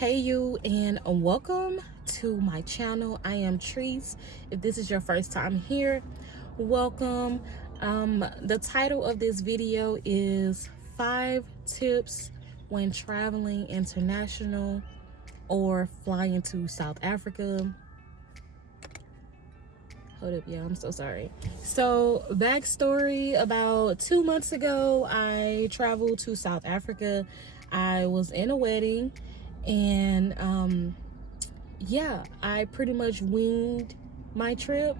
Hey you, and welcome to my channel. I am Treese. If this is your first time here, welcome. The title of this video is 5 tips when traveling international or flying to South Africa. Hold up, yeah, I'm so sorry. So backstory, about 2 months ago I traveled to South Africa. I was in a wedding, and yeah, I pretty much winged my trip.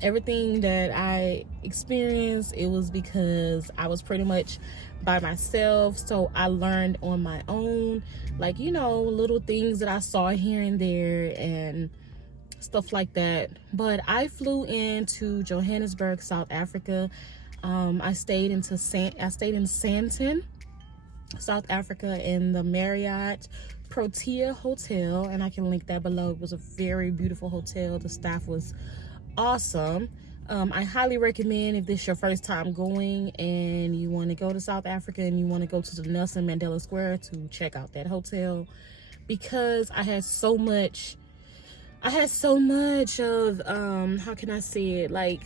Everything that I experienced, it was because I was pretty much by myself, so I learned on my own, like, little things that I saw here and there and stuff like that. But I flew into Johannesburg, South Africa. I stayed in Sandton, South Africa, in the Marriott Protea Hotel, and I can link that below. It was a very beautiful hotel. The staff was awesome. I highly recommend, if this is your first time going and you want to go to South Africa and you want to go to the Nelson Mandela Square, to check out that hotel, because I had so much of how can I say it, like,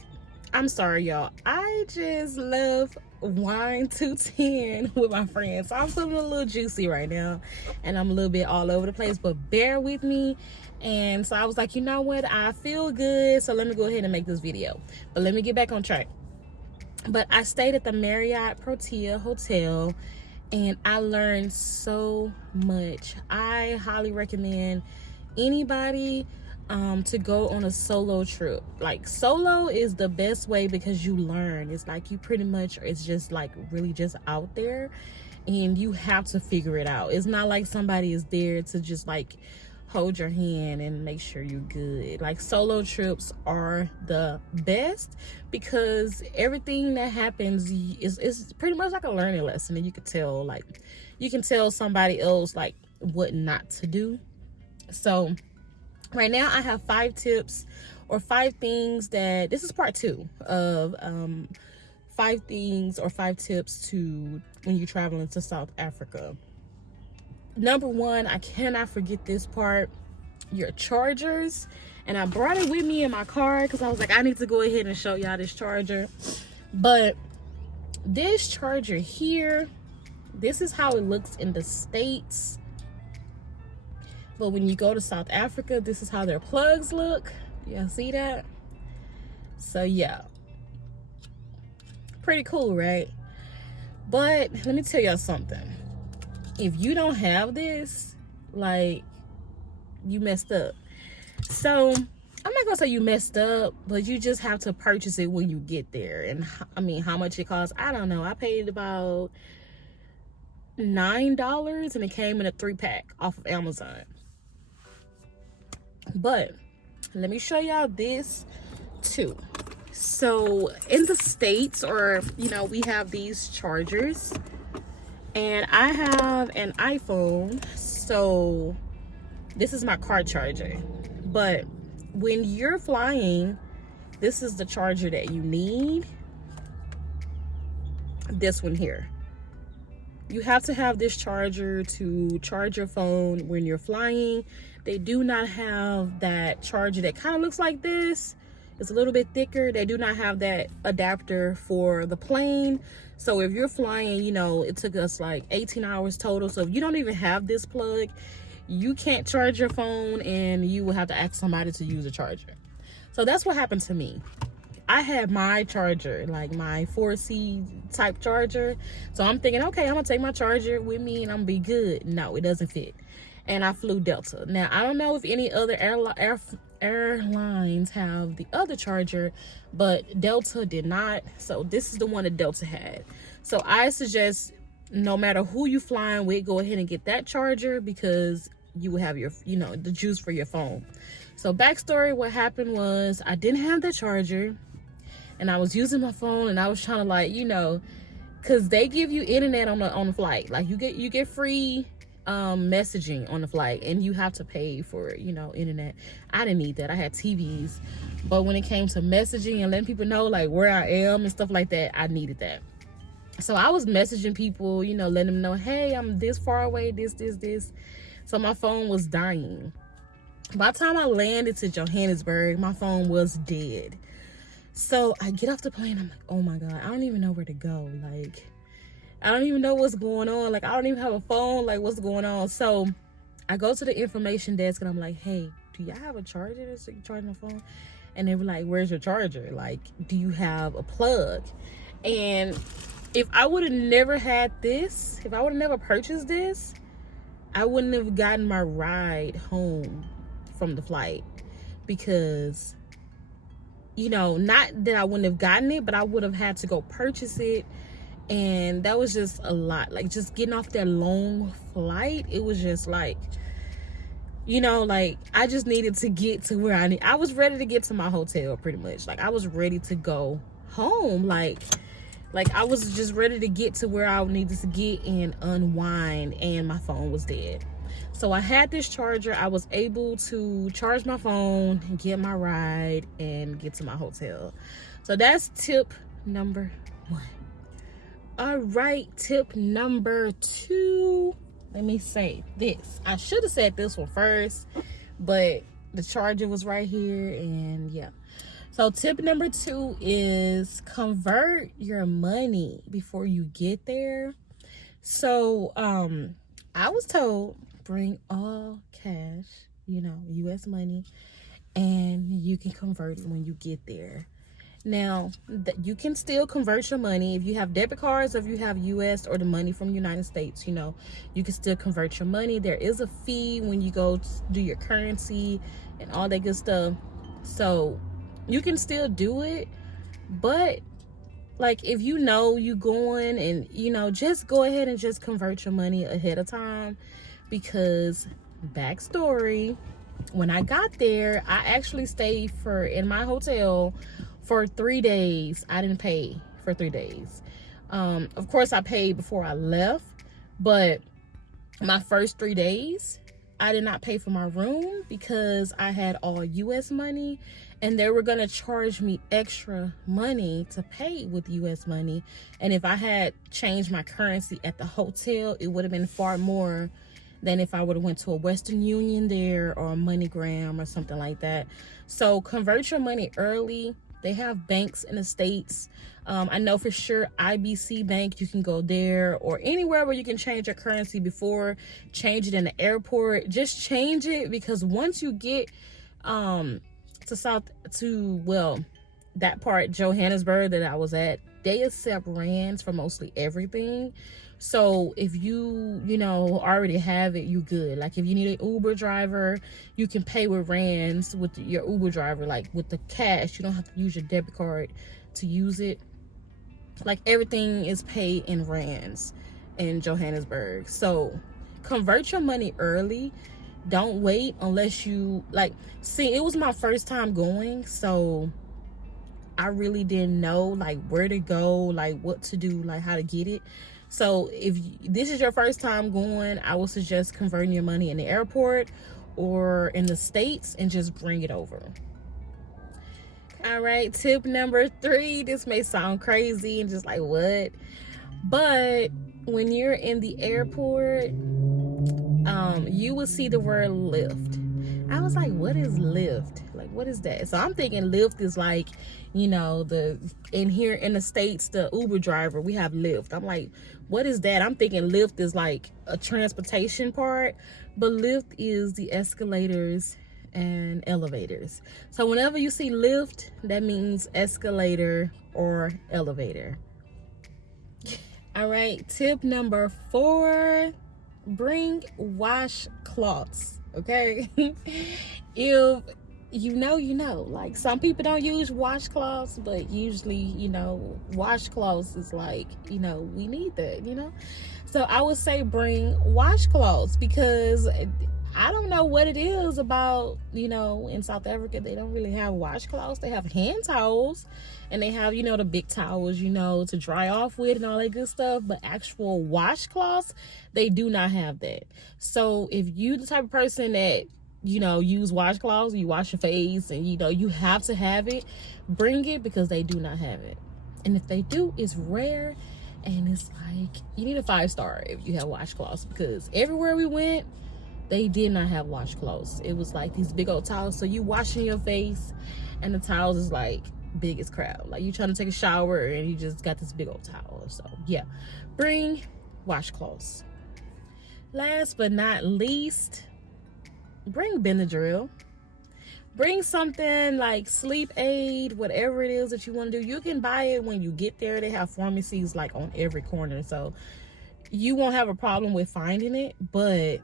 I'm sorry y'all, I just love wine to 10 with my friends, so I'm feeling a little juicy right now and I'm a little bit all over the place, but bear with me. And so I was like, you know what, I feel good, so let me go ahead and make this video. But let me get back on track. But I stayed at the Marriott Protea Hotel and I learned so much. I highly recommend anybody to go on a solo trip. Like, solo is the best way because you learn. It's like you pretty much, it's just like really just out there and you have to figure it out. It's not like somebody is there to just like hold your hand and make sure you're good. Like, solo trips are the best because everything that happens is pretty much like a learning lesson, and you can tell somebody else like what not to do. So right now I have 5 tips or 5 things that, this is part 2 of 5 things or 5 tips to when you're traveling to South Africa. Number 1, I cannot forget this part, your chargers. And I brought it with me in my car because I was like, I need to go ahead and show y'all this charger. But this charger here, this is how it looks in the States. But when you go to South Africa, this is how their plugs look. Y'all see that? So yeah, pretty cool, right? But let me tell y'all something. If you don't have this, like, you messed up. So I'm not gonna say you messed up, but you just have to purchase it when you get there. And I mean, how much it costs, I don't know. I paid about $9 and it came in a 3-pack off of Amazon. But let me show y'all this too. So in the States, or we have these chargers, and I have an iPhone, so this is my car charger. But when you're flying, this is the charger that you need. This one here. You have to have this charger to charge your phone when you're flying. They do not have that charger that kind of looks like this. It's a little bit thicker. They do not have that adapter for the plane. So if you're flying, it took us like 18 hours total. So if you don't even have this plug, you can't charge your phone and you will have to ask somebody to use a charger. So that's what happened to me. I had my charger, like my 4C type charger. So I'm thinking, okay, I'm gonna take my charger with me and I'm gonna be good. No, it doesn't fit. And I flew Delta. Now, I don't know if any other airlines have the other charger, but Delta did not. So this is the one that Delta had. So I suggest, no matter who you flying with, go ahead and get that charger because you will have your, the juice for your phone. So backstory, what happened was I didn't have the charger and I was using my phone and I was trying to because they give you internet on the flight. Like, you get free messaging on the flight and you have to pay for internet. I didn't need that. I had TVs. But when it came to messaging and letting people know like where I am and stuff like that, I needed that. So I was messaging people, letting them know, hey, I'm this far away, this. So my phone was dying. By the time I landed to Johannesburg, my phone was dead. So I get off the plane. I'm like, oh my God, I don't even know where to go. Like, I don't even know what's going on. Like, I don't even have a phone. Like, what's going on? So I go to the information desk and I'm like, hey, do y'all have a charger so you can charge my phone? And they were like, where's your charger? Like, do you have a plug? And if I would have never had this, if I would have never purchased this, I wouldn't have gotten my ride home from the flight. Because, you know, not that I wouldn't have gotten it, but I would have had to go purchase it. And that was just a lot. Like, just getting off that long flight, it was just like, you know, like, I just needed to get to where I was ready to get to my hotel, pretty much. Like, I was ready to go home. Like I was just ready to get to where I needed to get and unwind, and my phone was dead. So I had this charger. I was able to charge my phone and get my ride and get to my hotel. So that's tip number 1. All right, tip number 2. Let me say this. I should have said this one first, but the charger was right here, and yeah. So tip number 2 is convert your money before you get there. So I was told, bring all cash, you know, US money, and you can convert it when you get there. Now, you can still convert your money if you have debit cards, or if you have US or the money from the United States, you know, you can still convert your money. There is a fee when you go to do your currency and all that good stuff. So you can still do it, but like, if you know you going, and you know, just go ahead and just convert your money ahead of time. Because backstory, when I got there, I actually stayed in my hotel for 3 days. I didn't pay for 3 days. Of course I paid before I left, but my first 3 days I did not pay for my room because I had all US money, and they were gonna charge me extra money to pay with US money. And if I had changed my currency at the hotel, it would have been far more than if I would have went to a Western Union there, or a MoneyGram or something like that. So convert your money early. They have banks in the States. I know for sure IBC Bank, you can go there, or anywhere where you can change your currency before. Change it in the airport. Just change it, because once you get that part, Johannesburg, that I was at, they accept rands for mostly everything. So if you know, already have it, you good. Like, if you need an Uber driver, you can pay with rands with your Uber driver, like with the cash. You don't have to use your debit card to use it. Like, everything is paid in rands in Johannesburg. So convert your money early. Don't wait unless you, like, see, it was my first time going, so I really didn't know, like, where to go, like, what to do, like, how to get it. So if this is your first time going, I would suggest converting your money in the airport or in the States, and just bring it over. All right, tip number 3. This may sound crazy and just like, what? But when you're in the airport, you will see the word Lyft. I was like, what is Lyft? Like, what is that? So I'm thinking Lyft is like, you know, in here in the States, the Uber driver, we have Lyft. I'm like, what is that? I'm thinking Lyft is like a transportation part, but Lyft is the escalators and elevators. So whenever you see Lyft, that means escalator or elevator. All right, tip number 4, bring washcloths. Okay. If you know, like, some people don't use washcloths, but usually, you know, washcloths is like, you know, we need that, you know. So I would say bring washcloths, because I don't know what it is about, you know, in South Africa, they don't really have washcloths. They have hand towels, and they have, you know, the big towels, you know, to dry off with and all that good stuff. But actual washcloths, they do not have that. So if you the type of person that, you know, use washcloths, you wash your face, and, you know, you have to have it, bring it, because they do not have it. And if they do, it's rare, and it's like, you need a 5-star if you have washcloths, because everywhere we went, they did not have washcloths. It was like these big old towels. So you washing your face and the towels is like big as crap. Like you trying to take a shower and you just got this big old towel. So yeah, bring washcloths. Last but not least, bring Benadryl. Bring something like sleep aid, whatever it is that you want to do. You can buy it when you get there. They have pharmacies like on every corner, so you won't have a problem with finding it. But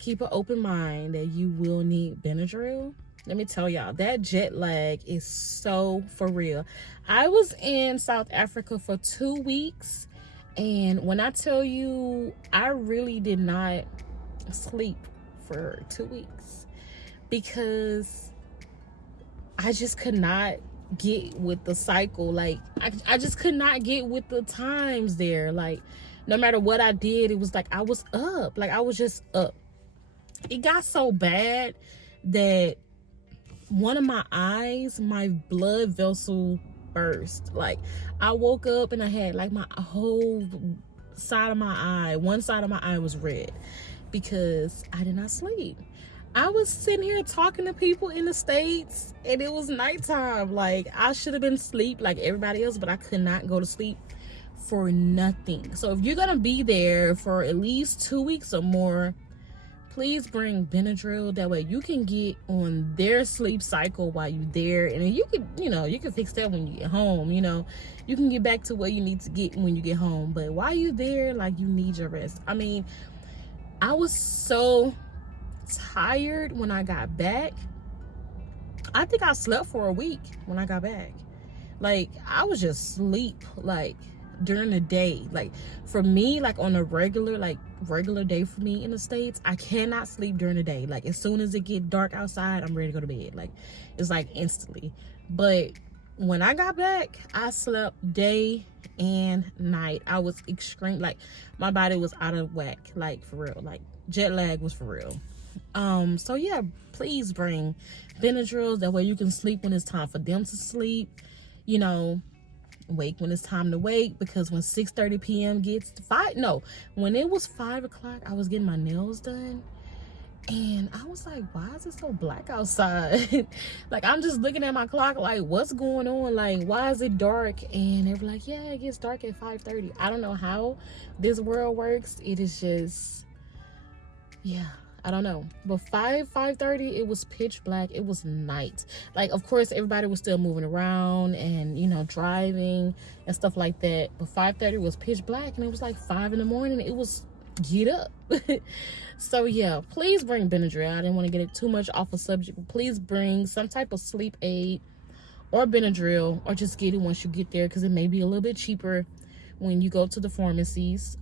keep an open mind that you will need Benadryl. Let me tell y'all, that jet lag is so for real. I was in South Africa for 2 weeks, and when I tell you, I really did not sleep for 2 weeks because I just could not get with the cycle. Like I just could not get with the times there. Like no matter what I did, it was like I was up. Like I was just up. It got so bad that one of my eyes, my blood vessel burst. Like I woke up and I had like my whole side of my eye, one side of my eye was red because I did not sleep. I was sitting here talking to people in the States and it was nighttime. Like I should have been asleep like everybody else, but I could not go to sleep for nothing. So if you're gonna be there for at least 2 weeks or more, please bring Benadryl. That way you can get on their sleep cycle while you're there. And you can, you can fix that when you get home. You can get back to where you need to get when you get home. But while you're there, like you need your rest. I mean, I was so tired when I got back. I think I slept for a week when I got back. Like I was just asleep like during the day. Like for me, like on a regular day for me in the States, I cannot sleep during the day. Like as soon as it get dark outside, I'm ready to go to bed. Like it's like instantly. But when I got back, I slept day and night. I was extreme, like my body was out of whack, like for real. Like jet lag was for real. So yeah, please bring Benadryl. That way you can sleep when it's time for them to sleep. Wake when it's time to wake, because when 6:30 p.m. gets when it was 5 o'clock, I was getting my nails done and I was like, why is it so black outside? Like I'm just looking at my clock like, what's going on? Like why is it dark? And they were like, yeah, it gets dark at 5:30. I don't know how this world works. It is just, yeah, I don't know. But 5:30, it was pitch black. It was night. Like, of course, everybody was still moving around and, driving and stuff like that. But 5:30 was pitch black and it was like 5 in the morning. It was get up. So, yeah, please bring Benadryl. I didn't want to get it too much off the subject. But please bring some type of sleep aid or Benadryl, or just get it once you get there because it may be a little bit cheaper when you go to the pharmacies.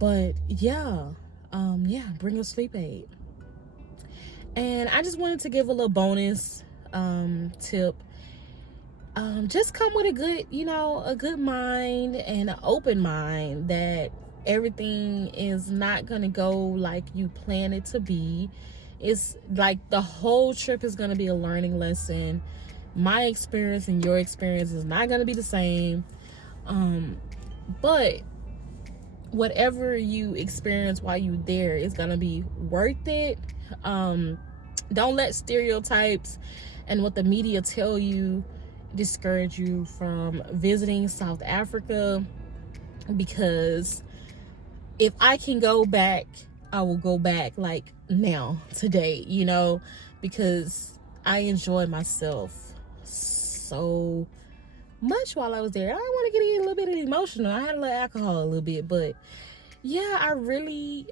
But yeah, bring a sleep aid. And I just wanted to give a little bonus tip. Just come with a good mind and an open mind that everything is not gonna go like you plan it to be. It's like the whole trip is gonna be a learning lesson. My experience and your experience is not gonna be the same. But whatever you experience while you're there is gonna be worth it. Don't let stereotypes and what the media tell you discourage you from visiting South Africa, because if I can go back, I will go back like now, today, because I enjoyed myself so much while I was there. I don't want to get a little bit emotional. I had a little alcohol a little bit, but yeah, I really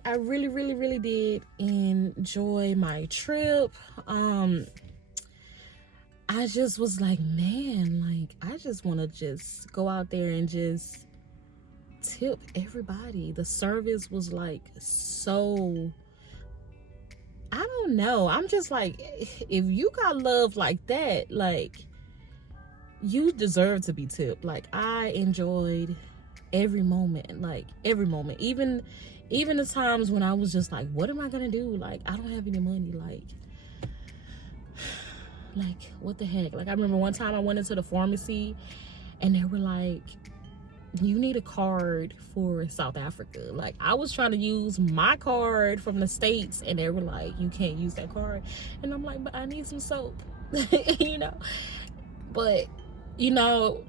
did enjoy my trip. I just was like, man, like I just want to just go out there and just tip everybody. The service was like so, I don't know. I'm just like, if you got love like that, like you deserve to be tipped. Like I enjoyed every moment, even the times when I was just like, what am I gonna do? Like I don't have any money. Like what the heck? Like I remember one time I went into the pharmacy and they were like, you need a card for South Africa. Like, I was trying to use my card from the States, and they were like, you can't use that card. And I'm like, but I need some soap. You know? But, you know,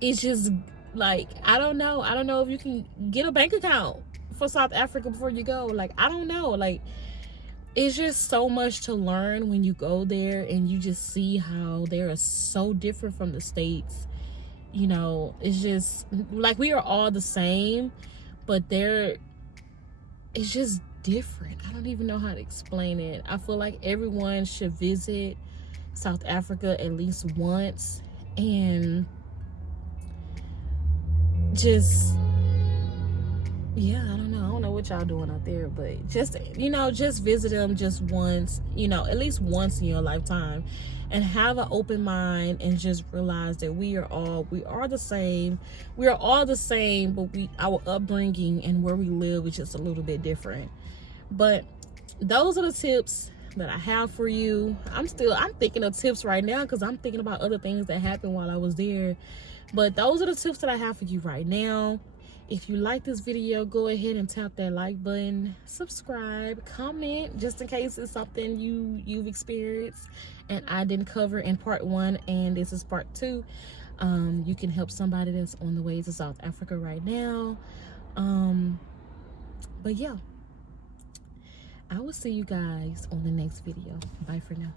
it's just like, I don't know if you can get a bank account for South Africa before you go. Like, I don't know. Like, it's just so much to learn when you go there, and you just see how they are so different from the States. You know, it's just like, we are all the same, but it's just different. I don't even know how to explain it. I feel like everyone should visit South Africa at least once, and just, yeah, I don't know what y'all doing out there, but just, you know, just visit them just once, you know, at least once in your lifetime, and have an open mind, and just realize that we are the same. We are all the same, but our upbringing and where we live is just a little bit different. But those are the tips that I have for you. I'm thinking of tips right now, because I'm thinking about other things that happened while I was there. But those are the tips that I have for you right now. If you like this video, go ahead and tap that like button, subscribe, comment, just in case it's something you've experienced and I didn't cover in part 1, and this is part 2. You can help somebody that's on the way to South Africa right now. But yeah, I will see you guys on the next video. Bye for now.